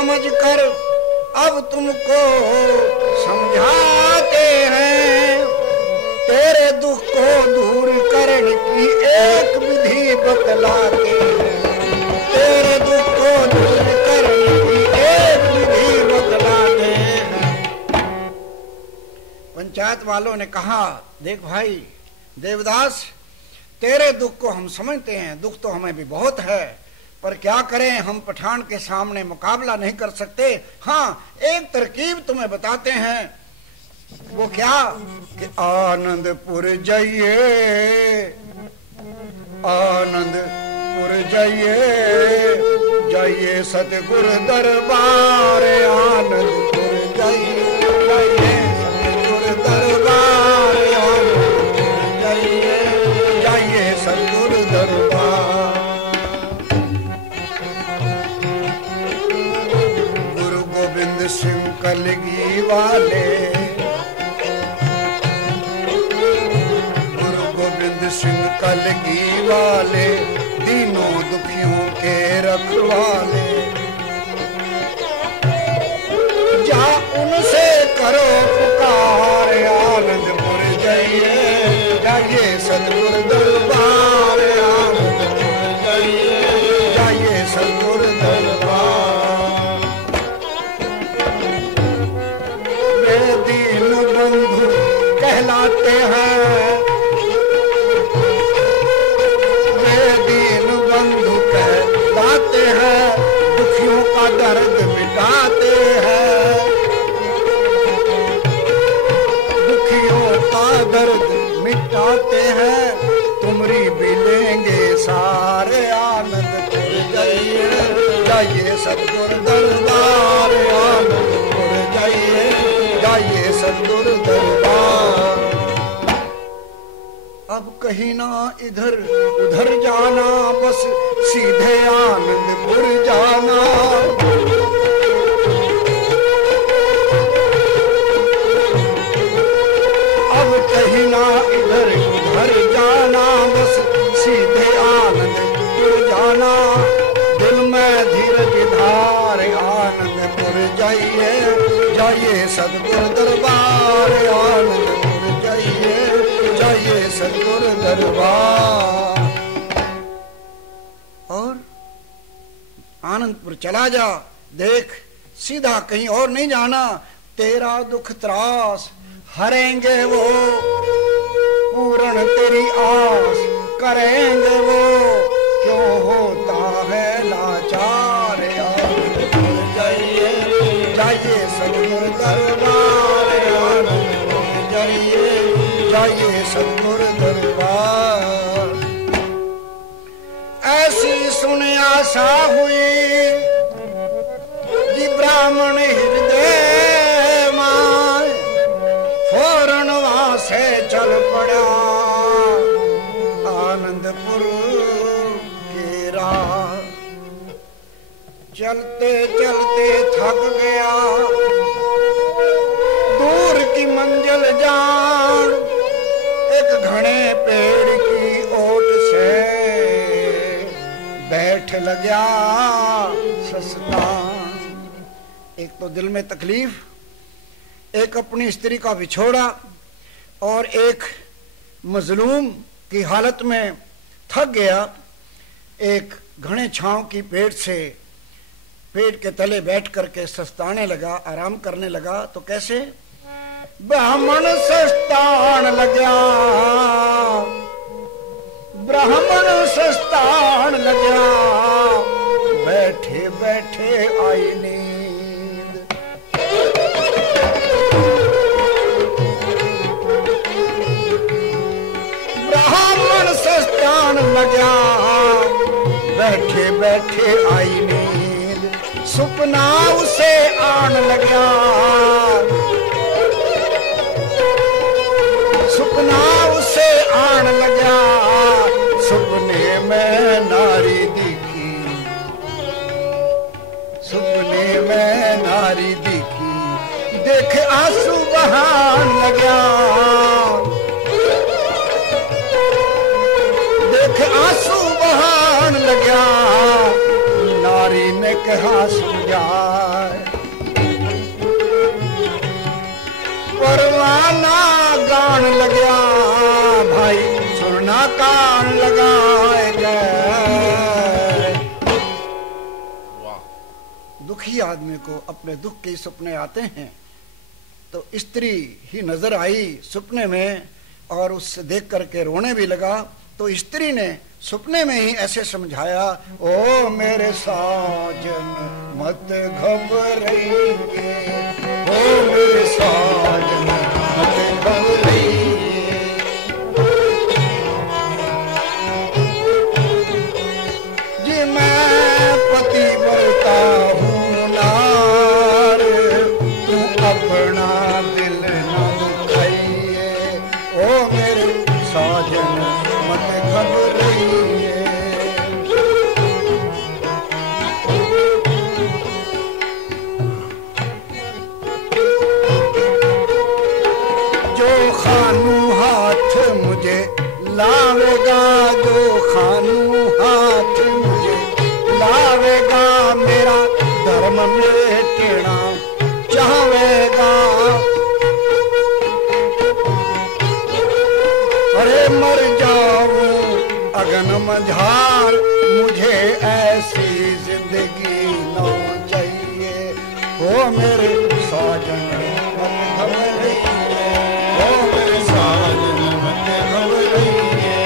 समझ कर अब तुमको समझाते हैं। तेरे दुख को दूर करने की एक विधि बतलाते हैं। तेरे दुख को दूर करने की एक विधि बतलाते हैं। पंचायत वालों ने कहा, देख भाई देवदास, तेरे दुख को हम समझते हैं, दुख तो हमें भी बहुत है, पर क्या करें, हम पठान के सामने मुकाबला नहीं कर सकते। हाँ, एक तरकीब तुम्हें बताते हैं। वो क्या कि आनंदपुर जाइए, आनंदपुर जाइए, जाइए सतगुरु दरबार। आनंदपुर जाइए, जाइए सतगुरु दरबार। आनंदपुर जाइए, जाइए सतगुरु दरबार। गुरु गोविंद सिंह कलगी वाले, सिंह कलगी वाले, दीनों दुखियों के रखवाले। जा उनसे करो पुकार। आनंदपुर जाइए, जाइए सतगुरु दरबार। आनंदपुर जाइए, जाइए सतगुरु दरबार। वे दीन बंधु कहलाते हैं, दुखियों का दर्द मिटाते हैं। दुखियों का दर्द मिटाते हैं, तुमरी भी लेंगे सारे। आनंदपुर जाइए, जाइए सतगुरु दरबार। आनंदपुर जाइए, जाइए सतगुरु दरबार। अब कहीं ना इधर उधर जाना, बस सीधे आनंदपुर जाना। अब कहीं ना इधर उधर जाना, बस सीधे आनंदपुर जाना। दिल में धीरज धार। आनंदपुर जाइए, जाइए सतगुरु दरबार। आनंदपुर जाइए, जाइए सतगुरु दरबार। और आनंदपुर चला जा, देख सीधा कहीं और नहीं जाना। तेरा दुख त्रास हरेंगे वो, पूर्ण तेरी आस करेंगे वो। क्यों होता है लाचार। आनंदपुर जाइए, जाइए सतगुरु दरबार। आनंदपुर जाइए, जाइए सतगुरु दरबार। ऐसी सुन आशा हुई कि ब्राह्मण हृदय मां, फौरन वहां से चल पड़ा आनंदपुर की राह। चलते चलते थक गया, दूर की मंजिल जान, एक घने पेड़ की ओट से बैठ लगा सस्तान। एक तो दिल में तकलीफ, एक अपनी स्त्री का विछोड़ा, और एक मजलूम की हालत में थक गया। एक घने छांव की पेड़ से पेड़ के तले बैठ करके सस्ताने लगा, आराम करने लगा। तो कैसे? ब्राह्मण सस्तान लगा, ब्राह्मण सस्तान लगा, बैठे बैठे आई नींद। ब्राह्मण सस्तान लगा, बैठे बैठे आई नींद। सुपना उसे आन लगा, सुपना उसे आन लगा। सुपने में नारी दिखी, सुपने में नारी दिखी, देख आंसू बहान लगा, देख आंसू बहान लगा। नारी हरि ने कहा समझाए, परवाना गान लगा भाई सुनना कान लगाएगा। दुखी आदमी को अपने दुख के सपने आते हैं, तो स्त्री ही नजर आई सपने में और उससे देख करके रोने भी लगा। तो स्त्री ने सपने में ही ऐसे समझाया, ओ मेरे साजन मत घबराइए, ओ मेरे साजन मत घबराइए। जी मैं पति बोलता हूँ नार, तू अपना दिल न दुखाइए, ओ मेरे साजन मत घबराइए। जो खानू हाथ मुझे लावेगा, जो खानू हाथ मुझे लावेगा, मेरा धर्म मिटेना चाहेगा। अरे मर जाऊं अगन मझार, मुझे ऐसी जिंदगी न चाहिए, ओ मेरे साजन मत घबराइए, ओ मेरे साजन मत घबराइए।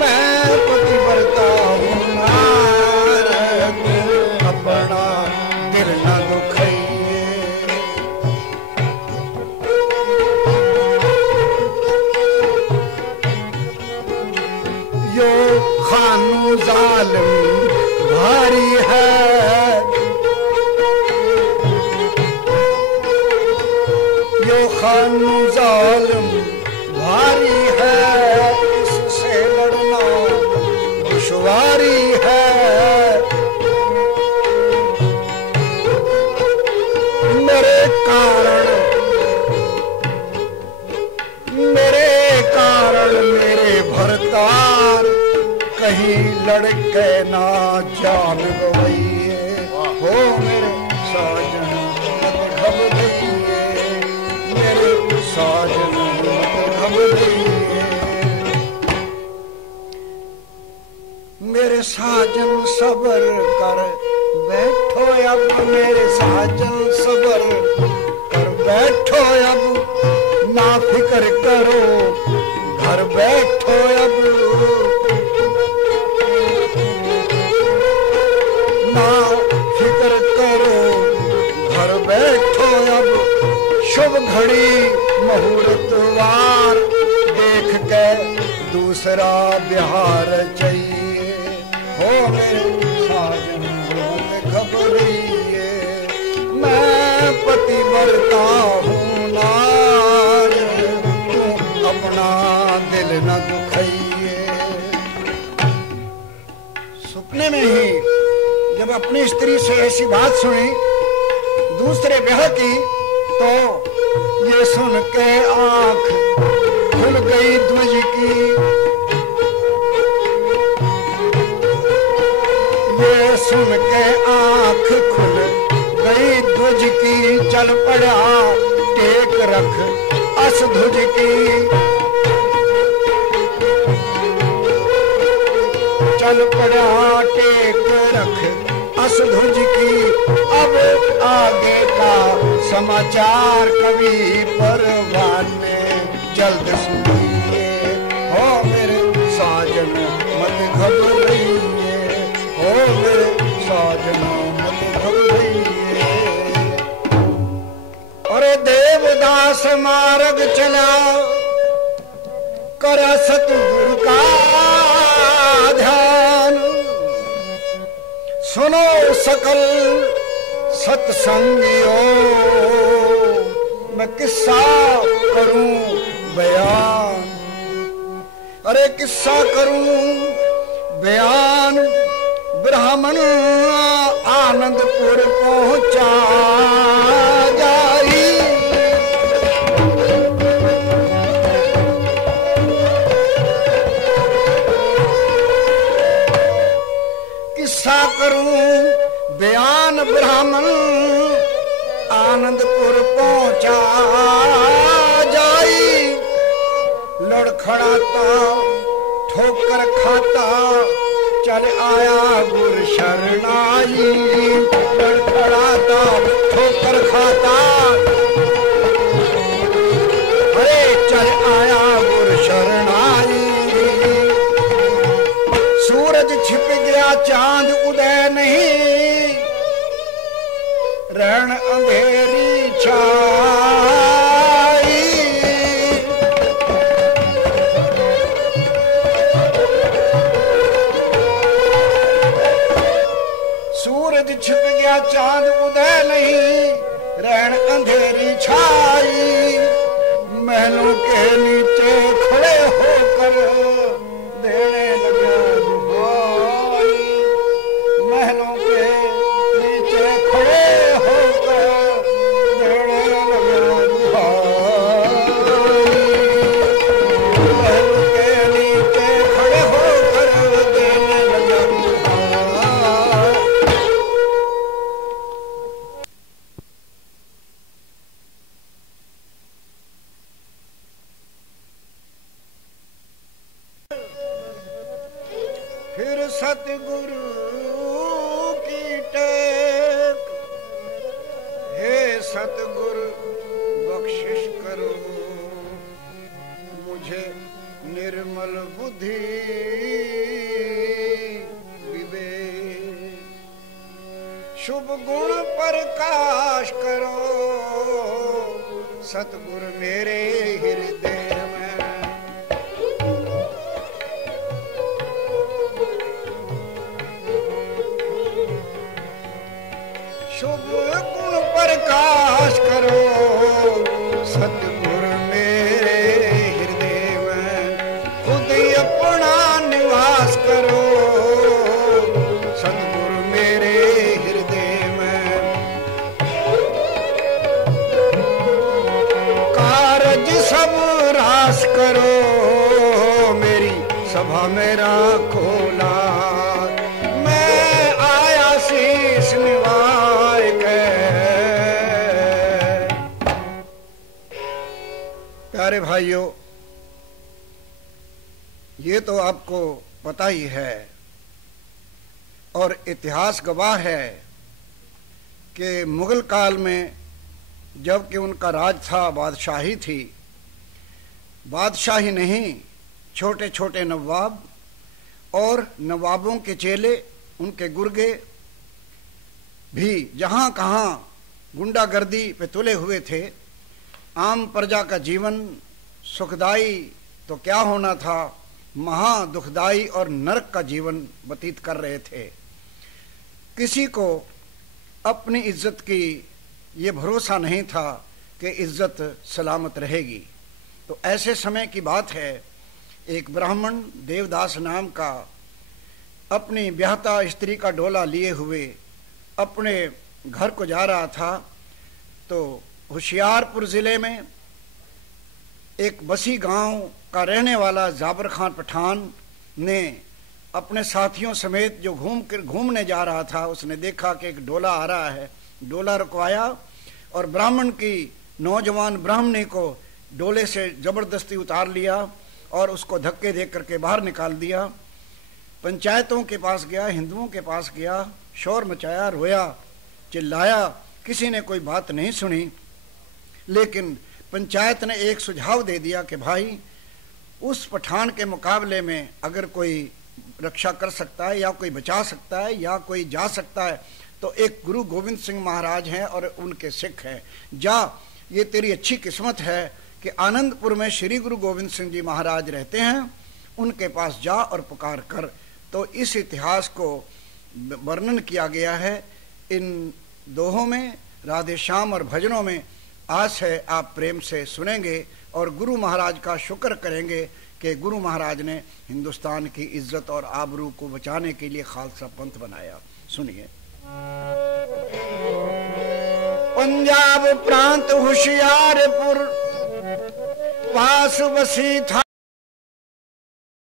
मैं पतिव्रता हूँ नार, अपना दिल न दुखाइए। यो खानू जालिम भारी है, यो खानू जालिम भारी है, इससे लड़ना दुश्वारी है। मेरे कारण मेरे भरतार, कहीं लड़के ना जान गवैये, हो मेरे साजन मत घबराइए, मेरे साजन मत घबराइए। मेरे साजन सबर कर बैठो अब, मेरे साजन सबर कर बैठो अब, ना फिक्र करो घर बैठो अब, ना फिक्र करो घर बैठो अब। शुभ घड़ी मुहूर्त वार, देख के दूसरा बिहार चाहिए, हो मेरे साजन मत घबराइए। मैं पतिव्रता हूँ नार, तू अपना दिल न दुखाइए। सपने में ही जब अपनी स्त्री से ऐसी बात सुनी दूसरे ब्याह की, तो ये सुन के आंख खुल गई ध्वज की, ये सुन के आंख खुल गई ध्वज की। चल पड़ा टेक रख अस ध्वज की, चल पड़ा टेक रख अस ध्वज की। अब आगे का समाचार कवि परवाने जल्द सुनिए, हो मेरे साजन मत घबराइए, हो मेरे साजन मत घबराइए। अरे देवदास मार्ग चला कर सतगुरु का ध्यान, सुनो सकल सत्संगियों, मैं किस्सा करूं बयान। अरे किस्सा करूं बयान, ब्राह्मण आनंदपुर पहुंचा जाई। किस्सा करूं आन ब्राह्मण आनंदपुर पहुंचा जाई, लड़खड़ाता ठोकर खाता चल आया गुर शरणाई, लड़खड़ाता ठोकर खाता अरे चल आया गुर शरणाई। सूरज छिप गया चांद उदय नहीं, रण अंधेरी छाई। सूरज छिप गया चांद उदय नहीं, रण अंधेरी छाई। महलों के नीचे खड़े होकर देने लगा दुहाई, महलों के नीचे खड़े होकर देने लगा दुहाई, महलों के नीचे खड़े होकर देने लगा दुहाई। फिर सतगुरु की टेक, हे सतगुरु बख्शिश करो मुझे निर्मल बुद्धि विवेक, शुभ गुण प्रकाश करो सतगुरु मेरे हृदय में। शुभ गुण प्रकाश करो सतगुरु मेरे हृदय में, खुद अपना निवास करो सतगुरु मेरे हृदय में। कारज सब रास करो मेरी सभा में राखो लाज, मैं आया शीश निवार के। प्यारे भाइयों, ये तो आपको पता ही है और इतिहास गवाह है कि मुगल काल में जबकि उनका राज था, बादशाही थी, बादशाही नहीं छोटे छोटे नवाब और नवाबों के चेले उनके गुर्गे भी जहाँ कहाँ गुंडागर्दी पे तुले हुए थे। आम प्रजा का जीवन सुखदाई तो क्या होना था, महा दुखदाई और नरक का जीवन व्यतीत कर रहे थे। किसी को अपनी इज्जत की ये भरोसा नहीं था कि इज्जत सलामत रहेगी। तो ऐसे समय की बात है, एक ब्राह्मण देवदास नाम का अपनी ब्याहता स्त्री का डोला लिए हुए अपने घर को जा रहा था। तो होशियारपुर ज़िले में एक बसी गांव का रहने वाला जाबर खान पठान ने अपने साथियों समेत जो घूमने जा रहा था, उसने देखा कि एक डोला आ रहा है। डोला रुकवाया और ब्राह्मण की नौजवान ब्राह्मणी को डोले से जबरदस्ती उतार लिया और उसको धक्के दे करके बाहर निकाल दिया। पंचायतों के पास गया, हिंदुओं के पास गया, शोर मचाया, रोया, चिल्लाया, किसी ने कोई बात नहीं सुनी। लेकिन पंचायत ने एक सुझाव दे दिया कि भाई उस पठान के मुकाबले में अगर कोई रक्षा कर सकता है या कोई बचा सकता है या कोई जा सकता है तो एक गुरु गोविंद सिंह महाराज हैं और उनके सिख हैं। जा, ये तेरी अच्छी किस्मत है कि आनंदपुर में श्री गुरु गोविंद सिंह जी महाराज रहते हैं, उनके पास जा और पुकार कर। तो इस इतिहास को वर्णन किया गया है इन दोहों में, राधे श्याम और भजनों में। आस है आप प्रेम से सुनेंगे और गुरु महाराज का शुक्र करेंगे कि गुरु महाराज ने हिंदुस्तान की इज्जत और आबरू को बचाने के लिए खालसा पंथ बनाया। सुनिए। पंजाब प्रांत होशियारपुर पास बसी था